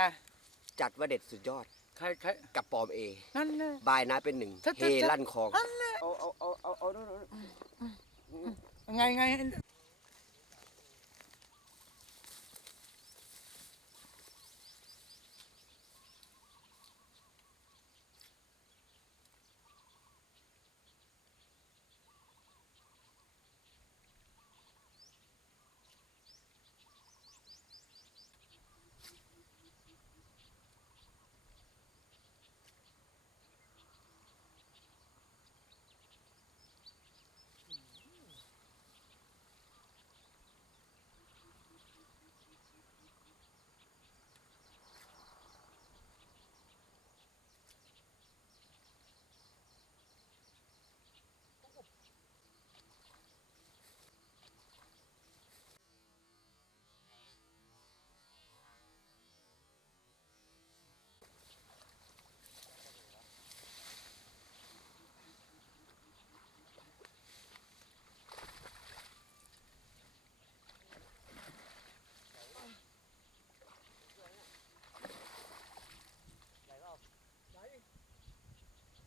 อะจัดว่าเด็ดสุดยอด ใครใครกับปอมเอ นั่นแหละบายนะเป็นหนึ่งถ้าเฮถ้าถ้าลั่นคลอง นั่นแหละเอาเอาเอาเอาเอานู่นนู่นไงไง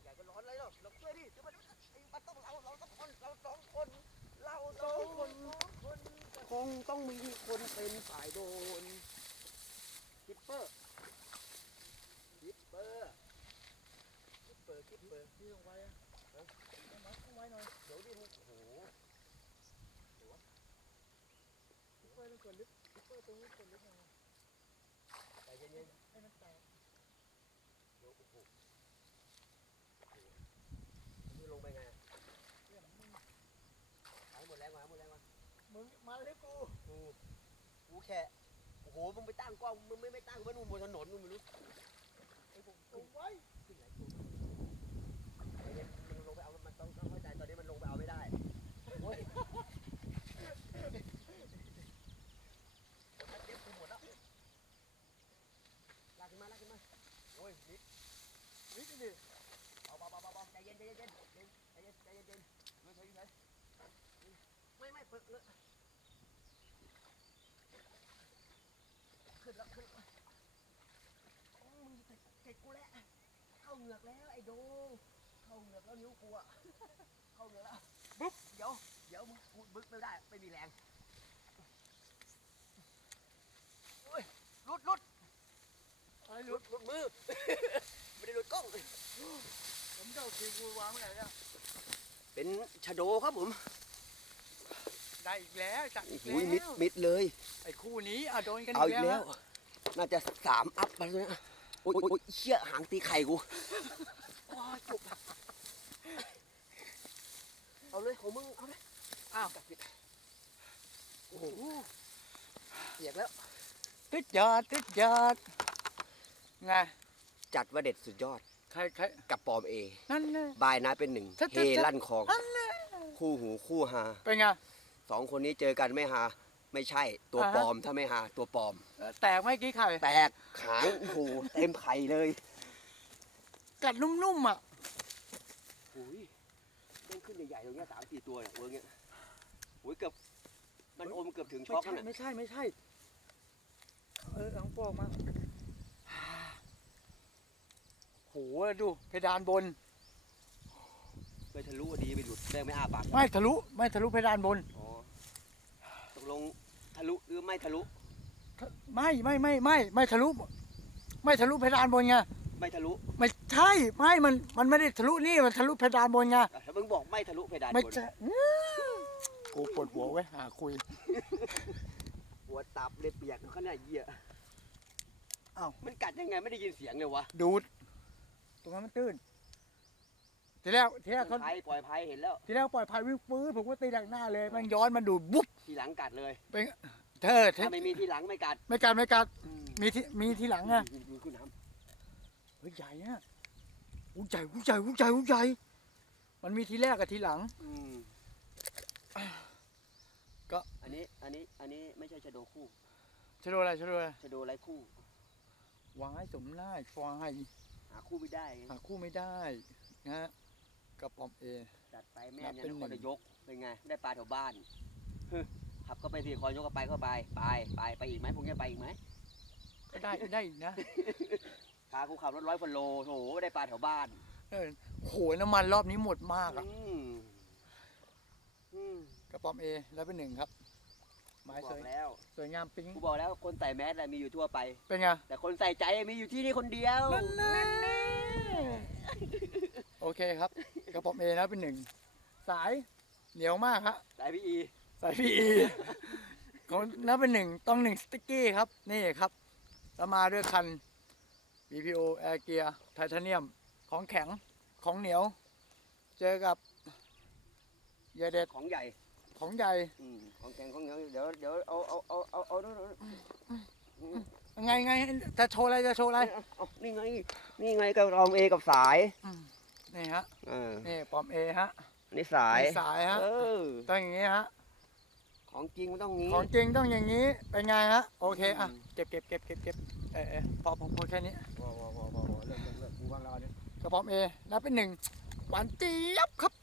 ใหญ่ก็ร้อนเลยหรอกเราช่วยดิเดี๋ยวมันมันต้องเราเราต้องคนเราสองคนเราสองคน คงต้องมีคนเป็นฝ่ายโดนคิปเปอร์คิปเปอร์คิปเปอร์คิปเปอร์ที่ลงไว้อะเอามาเอาไว้หน่อย เดี๋ยวดิโอ้โหเปิดมันกดลึกคิปเปอร์ตรงนี้กดลึกหน่อย ใจเย็น ให้มันแตก ๆเดี๋ยวโอ้โหนี่ลงไปไงอะ เรื่องมึง เอาให้หมดแรงก่อนเอาให้หมดแรงก่อน มึงมาเลยกู กู กูแค่โอ้โหมึงไปตั้งกล้องมึงไม่ไม่ตั้งไว้นู่นบนถนนมึงไม่รู้ไอ้ผมลงไว้ขึ้นไหนกูใจเย็นลงไปเอามันต้องต้องเข้าใจตอนนี้มันลงไปเอาไม่ได้โอ้ยหมดแล้วเจ็บกูหมดแล้วลากขึ้นมาลากขึ้นมาโอ้ยนิดนิดดิเบาเบาเบาเบาเบาใจเย็นใจเย็นใจเย็นใจเย็นใจเย็นใจเย็นไม่ใช่ใช่ไม่ไม่เปิดเลย ขึ้นแล้วขึ้นแล้วโอ้มึงเจ็บกูแล้วเข้าเหงือกแล้วไอ้โดงเข้าเหงือกแล้วนิ้วกูอะเข้าเหงือกแล้วบุ๊บเดี๋ยวเดี๋ยวมึงกูบึกไม่ได้ไม่มีแรงโอ้ยหลุดหลุดอ้หลุลุดดหลุดมือ ไม่ได้หลุดกล้องผมจะเอาทีกูวางไว้ไหนเนี่ยเป็นชะโดครับผม ได้อีกแล้วจัดอีกโอ้ยมิดแล้วมิดเลย ไอ้คู่นี้อะโดนกันเอาอีอีกกแล้แล้ววน่าจะสามอัพไปเลยนะโอ้ยโอ้ยโอ้ยเชี่ยหางตีไข่กูโอ้ยจุกเอาเลยของมึงเอาเลยอ้าวโอ้โหเปียกแล้วติดยอดติดยอดไงจัดว่าเด็ดสุดยอดใครใครกับปอมเอนั่นแหละบายนะเป็นหนึ่งถ้าเฮถ้าลั่นคลองนั่นแหละคู่หูคู่หาเป็นไง สองคนนี้เจอกันไม่หา ไม่ใช่ตัวอ่าฮะปลอมถ้าไม่หาตัวปลอมเออแตกไหม่กี่ไข่แตกหางโอ้โหเต็มไข่เลยกัดนุ่มๆอะโอ้ยเด้งขึ้นใหญ่ๆตรงเนี้ยสามสี่ตัวเนี่ยเวิร์กเนี้ยโอ้ยเกือบมันอมเกือบถึงช็ไม่อกใช่แล้วน่ะไม่ใช่ไม่ใช่ เออเอาปอกมาโหดูเพดานบน ไปทะลุอะดีไปหลุดแม่งไม่อ้าปากไม่ทะลุไม่ทะลุเพดานบนอ๋อตก ลงทะลุหรือไม่ทะลุ ไม่ไม่ไม่ไม่ไม่ทะลุ ไม่ทะลุเพดานบนไงไม่ทะลุไม่ใช่ไม่มันมันไม่ได้ทะลุนี่มันทะลุเพดานบนไงอะถ้ามึงบอกไม่ทะลุเพดานไม่บนใช่อื้อกูปวดหัวไว้ยหาคุยหัวตับเลยเปียกขนาดเหี้ยอ้าวมันกัดยังไงไม่ได้ยินเสียงเลยวะดูดตรงนั้นมันตื้น ทีแรกทีแรกเขาภัยปล่อยภัยเห็นแล้ว ทีแรกปล่อยพายวิ่งปื้ดผมก็ตีดักหน้าเลยมันย้อนมันดูดบุ๊บทีหลังกัดเลย เป็นเธอเธอถ้าไม่มีทีหลังไม่กัดไม่กัดไม่กัดอืมมีที่มีทีหลังไงดูขึ้นน้เฮ้ยใหญ่อะอู้ใหญ่อู้ใหญ่อู้ใหญ่อู้ใหญ่มันมีทีแรกกับทีหลังำอืมก็ อันนี้อันนี้อันนี้ไม่ใช่ชะโดคู่ชะโดอะไรชะโดอะไรชะโดไรคู่ วายสมน่ายฟายหาคู่ไม่ได้ไงหาคู่ไม่ได้นะฮะ กับปอมเอ จัดไปแม่นับเนี่ยเป็นนหคนึ่รง นายกเป็นไง ได้ปลาแถวบ้านฮึขับเข้าไปสิคอยยกก็ไปเข้าไปไปไปไปอีกไหมพวกเนี้ยไปอีกไหมก็ได้ได้อีกนะพากูขับรถร้อยพันโลโถได้ปลาแถวบ้านเออโหน้ำมันรอบนี้หมดมากอะอืมอืมกระป๋อมเอแล้วเป็นหนึ่งครับไม้กูบสอวยกแล้วสวยงามปิ๊งกูบอกแล้วคนใส่แมสน่ะมีอยู่ทั่วไป เป็นไงแต่คนใส่ใจมีอยู่ที่นี่คนเดียว นั่นแน่โอเคครับกระป๋อมเอนะเป็นหนึ่งสายเหนียวมากฮะใส่พี่อีสายพีอีของนับเป็นหนึ่งต้องหนึ่งสติ๊กกี้ครับนี่ครับแล้วมาด้วยคัน BPO Air Gear Titanium ของแข็งของเหนียว เจอกับยาเด็ดของใหญ่ของใหญ่อืมของแข็งของเหนียวเดี๋ยวเดี๋ยวเอาเอาเอาเอาเอาเอาเอาไงไงจะโชว์อะไรจะโชว์อะไรเอานี่ไงนี่ไงก็ลองเอกับสายอืม นี่ฮะเออนี่ปอมเอฮะนี่สายนี่สายฮะเออต้องอย่างงี้ฮะของจริงมันต้องงี้ ของจริงต้องอย่างนี้เป็นไงฮะโอเคอะอืมเก็บเก็บเก็บเก็บเก็บเออเออพอพอพอแค่นี้ว้าวว้าวว้าวว้าวเลิกเลิกเลิกกูวางแล้วอันนี้กระป๋อมเอนับเป็นหนึ่งหวานเจี๊ยบครับ